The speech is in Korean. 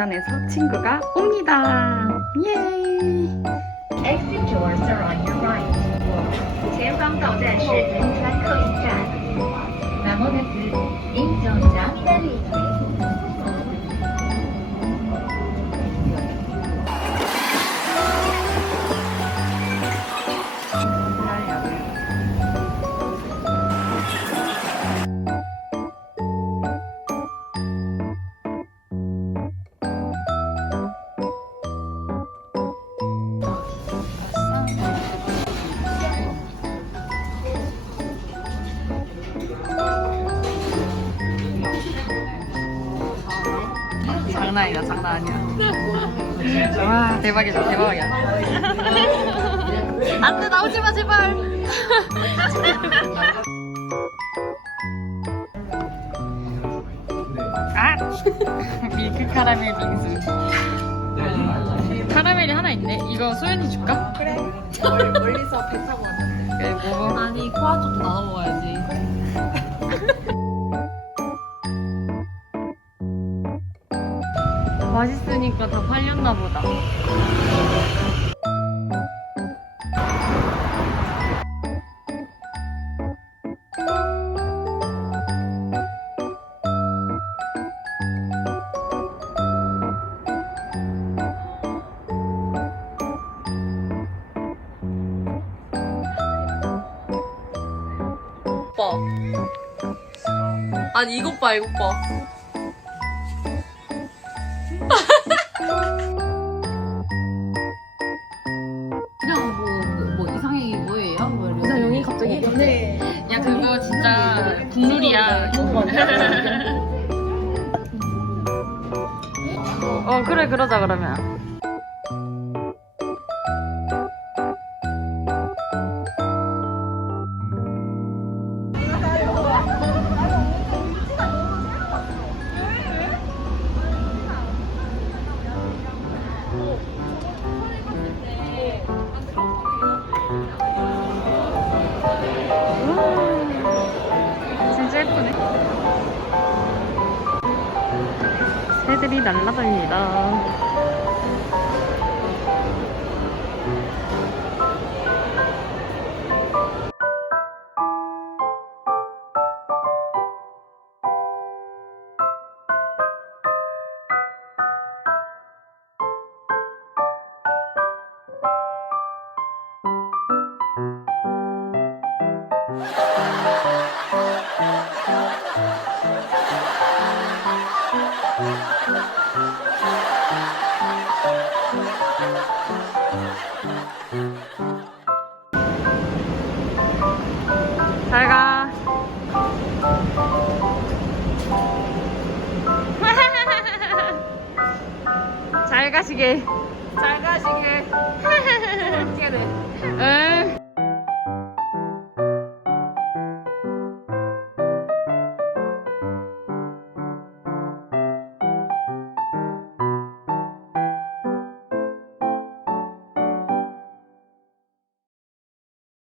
부산에서 친구가 옵니다. 예. Exit doors are on your right. 前方到站是 장난 아니다, 장난 아니야. 와, 대박이다, 대박이야. 안 돼, 나오지 마, 제발. 아! 밀크 카라멜 빙수. 카라멜이 하나 있네. 이거 소연이 줄까? 그래. 멀, 멀리서 배 타고 왔는데. 아니, 코아 쪽도 나눠 맛있으니까 다 팔렸나 보다. 오빠. 아니, 이것 봐, 이것 봐. 어, 그래, 그러자, 그러면. 새들이 날아다닙니다. 잘 가. 잘 가시게. 잘 가시게. 깨래. 응.